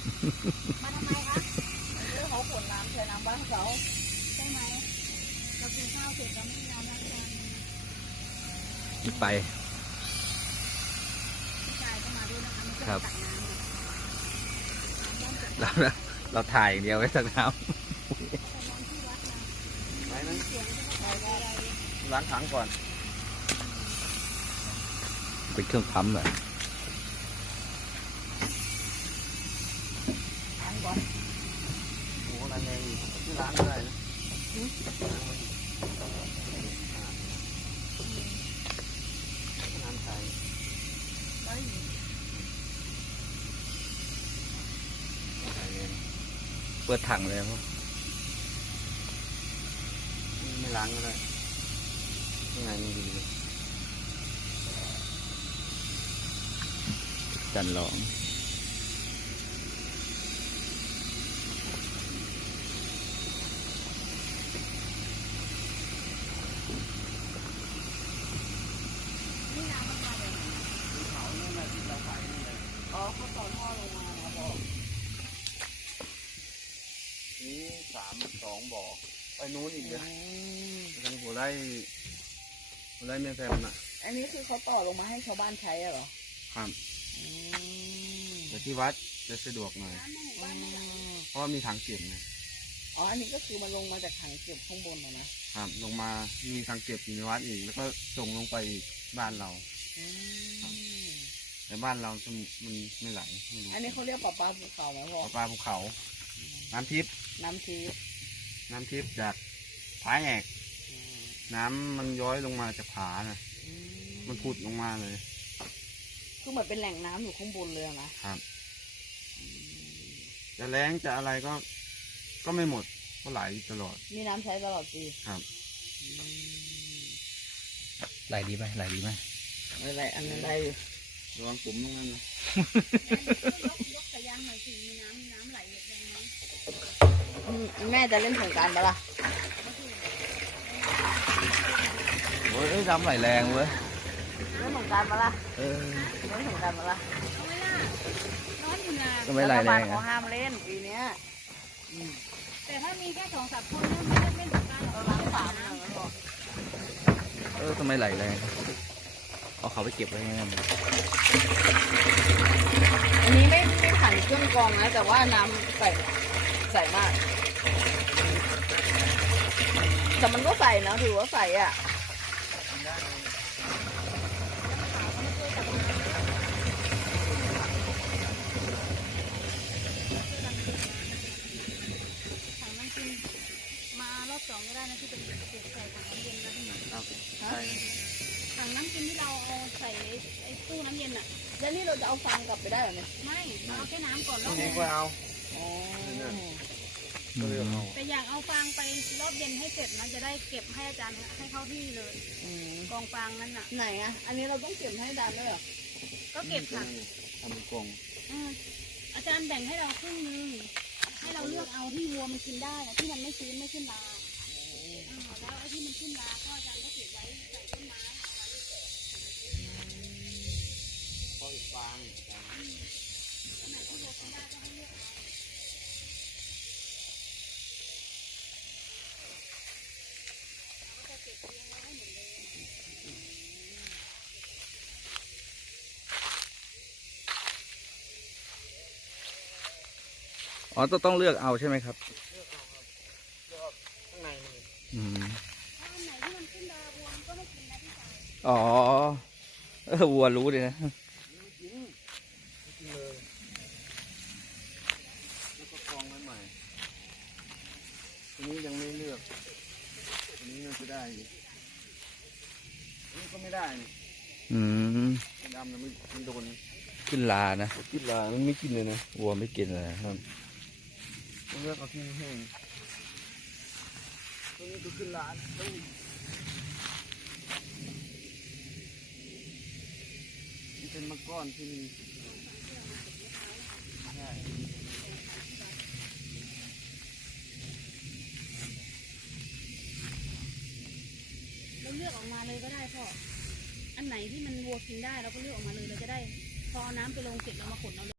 มาทำไมคะเรื่องเขาขนน้ำใส่น้ำบ้านเขาใช่ไหมเรากินข้าวเสร็จแล้วไม่มีน้ำล้างจานไปพี่ชายก็มาด้วยนะคะไม่ใช่ตักน้ำเราถ่ายอย่างเดียวไว้สักน้ำไหนนะล้างถังก่อนเป็นเครื่องปั๊มเหรอล้างก่อนโอ้อะไรแรงอยู่ที่ล้างก็ได้นะน้ำใสเปิดถังเลยครับไม่ล้างก็ได้ยังไงมันดีเลยจันหลองนี่น้ำมันมาเลยเขาเนี่ยนะที่เราไปนี่เลยอ๋อเขาต่อท่อลงมาครับผมนี่3-2บ่อไปนู้นอีกเลยทางหัวไร่แม่แพมน่ะอันนี้คือเขาต่อลงมาให้ชาวบ้านใช้เหรอครับแต่ที่วัดจะสะดวกหน่อยเพราะว่ามีถังเก็บไงอ๋ออันนี้ก็คือมันลงมาจากถังเก็บข้างบนนะครับลงมามีถังเก็บอยู่ในวัดอีกแล้วก็ส่งลงไปบ้านเราแต่บ้านเรามันไม่ไหลอันนี้เขาเรียกปลาภูเขาไหมพ่อปลาภูเขาน้ำทิพย์จากผาแอกน้ำมันย้อยลงมาจากผานะมันผุดลงมาเลยคือเหมือนเป็นแหล่งน้ำอยู่ข้างบนเลยนะครับจะแล้งจะอะไรก็ไม่หมดก็ไหลตลอดมีน้ำใช้ตลอดปีครับไหลดีไหมอะไรอันนั้นได้ระวังปุ่มตรงนั้นนะยกกระยางหน่อยสิมีน้ำไหลแรงไหมแม่จะเล่นสงกรานต์ปะล่ะโอ้ยน้ำไหลแรงเว้ยเล่นสงกรานต์ปะล่ะเล่นสงกรานต์ปะล่ะน้อยอยู่นะก็ไม่ไหลแรงเขาห้ามเล่นปีนี้แต่ถ้ามีแค่2-3 คนเล่นสงกรานต์เราล้างฝาหน่อยมันบอกทำไมไหลแรงเอาเขาไปเก็บไว้ไงอันนี้ไม่ผ่านเครื่องกรองนะแต่ว่าน้ำใส่มากแต่มันก็ใส่นะถือว่าใส่อ่ะถังน้ำกินมารอบ2ก็ได้นะที่เป็นเก็บใส่ถังน้ำเย็นนะพี่ถังน้ำกินที่เราเอาใส่ไอ้ตู้น้ำเย็นอ่ะแล้วนี่เราจะเอาฟางกลับไปได้หรือไม่ไม่เอาแค่น้ำก่อนแล้วนี่ก็เอาแต่อยากเอาฟางไปรอบเย็นให้เสร็จนะจะได้เก็บให้อาจารย์ให้เข้าที่เลยกองฟางนั้นน่ะไหนอ่ะอันนี้เราต้องเก็บให้อาจารย์ด้วยเหรอก็เก็บค่ะทำเป็นกองอาจารย์แบ่งให้เราครึ่งนึงให้เราเลือกเอาที่วัวมันกินได้นะที่มันไม่ชื้นไม่ขึ้นราแล้วไอ้ที่มันขึ้นราก็อาจารย์ก็เก็บไว้ใส่ต้นไม้พออีกฟางอันไหนที่วัวกินได้ก็ให้เลือกเอาเก็บเลี้ยงไว้ให้เหมือนเดิมอ๋อต้องเลือกเอาใช่ไหมครับเลือกข้างในถ้าอันไหนที่มันขึ้นราวัวมันก็ไม่กินนะพี่ชายอ๋อวัวรู้เลยนะกินเลยแล้วก็กองไว้ใหม่ทีนี้ยังไม่เลือกทีนี้มันจะได้นี่ก็ไม่ได้ดำมันโดนขึ้นลานะกินลามันไม่กินเลยนะวัวไม่กินเลยครับเลือกเอาที่แห้งตัวนี้ก็ขึ้นลามันเป็นมะก้อนที่มีใช่เราเลือกออกมาเลยก็ได้พ่ออันไหนที่มันวัวกินได้เราก็เลือกออกมาเลยเราจะได้พอเอาน้ำไปลงเสร็จเรามาขนเอาเลย